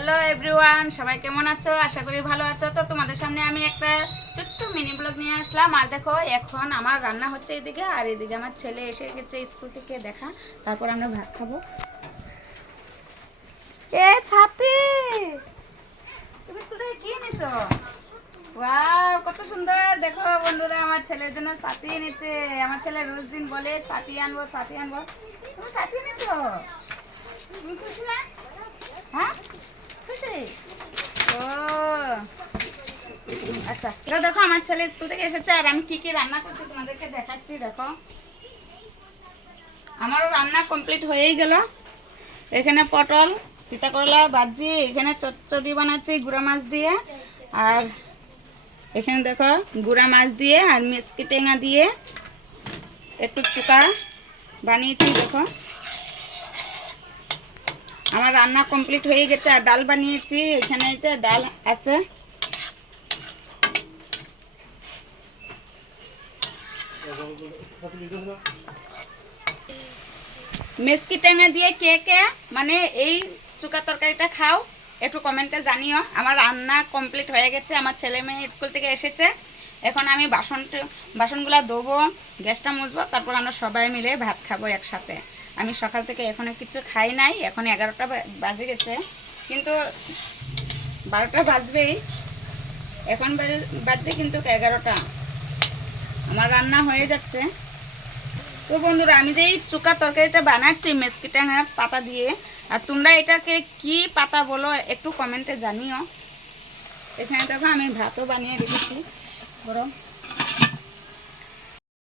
Hello everyone সবাই কেমন আছো? আশা করি ভালো আছো। তো তোমাদের সামনে আমি একটা ছোট্ট মিনি ব্লগ নিয়ে আসলাম। আর দেখো, এখন আমার রান্না হচ্ছে এদিকে, আর এদিকে আমার ছেলে এসে গেছে স্কুল থেকে দেখা। তারপর আমরা ভাত খাব। এ, ছাতি! তুমি স্কুল কি ওয়াও কত সুন্দর! দেখো, বন্ধুরা, আমার ছেলের জন্য ছাতি এনেছে। আমার ছেলে রোজ দিন বলে, ছাতি আনব ছাতি আনব। তুমি ছাতি এনেছো? তুমি খুশি না হ্যাঁ খুশি ও আচ্ছা এবার দেখো আমার ছেলে স্কুল থেকে এসেছে আর আমি কি কি রান্না করছি তোমাদেরকে দেখাচ্ছি, দেখো। আমারও রান্না কমপ্লিট হয়েই গেল। এখানে পটল তিতা করলা ভাজি এখানে চচ্চড়ি বানাচ্ছি গুঁড়া মাছ দিয়ে। আর এখানে দেখো গুঁড়া মাছ দিয়ে আর মিসকি টেঙা দিয়ে একটু চুকা বানিয়েছি, দেখো। আমার রান্না কমপ্লিট হয়ে গেছে, আর ডাল বানিয়েছি। এখানে আছে ডাল আছে মেসকি টেঙা দিয়ে কে কে মানে এই চুকা তরকারিটা খাও, একটু কমেন্টে জানিও। আমার রান্না কমপ্লিট হয়ে গেছে, আমার ছেলে মেয়ে স্কুল থেকে এসেছে। এখন আমি বাসন বাসনগুলো ধোবো, গ্যাসটা মুছবো, তারপর আমরা সবাই মিলে ভাত খাব একসাথে। আমি সকাল থেকে এখনও কিছু খাই নাই, এখন এগারোটা বাজে গেছে। কিন্তু বারোটা বাজবেই। এখন বাজে- কিন্তু এগারোটা। আমার রান্না হয়ে যাচ্ছে। তো বন্ধুরা, আমি যে এই চুকা তরকারিটা বানাচ্ছি মেসকি ট্যাঙার পাতা দিয়ে, আর তোমরা এটাকে কি পাতা বলো একটু কমেন্টে জানিও। এখানে দেখো আমি ভাতও বানিয়ে রেখেছি বড়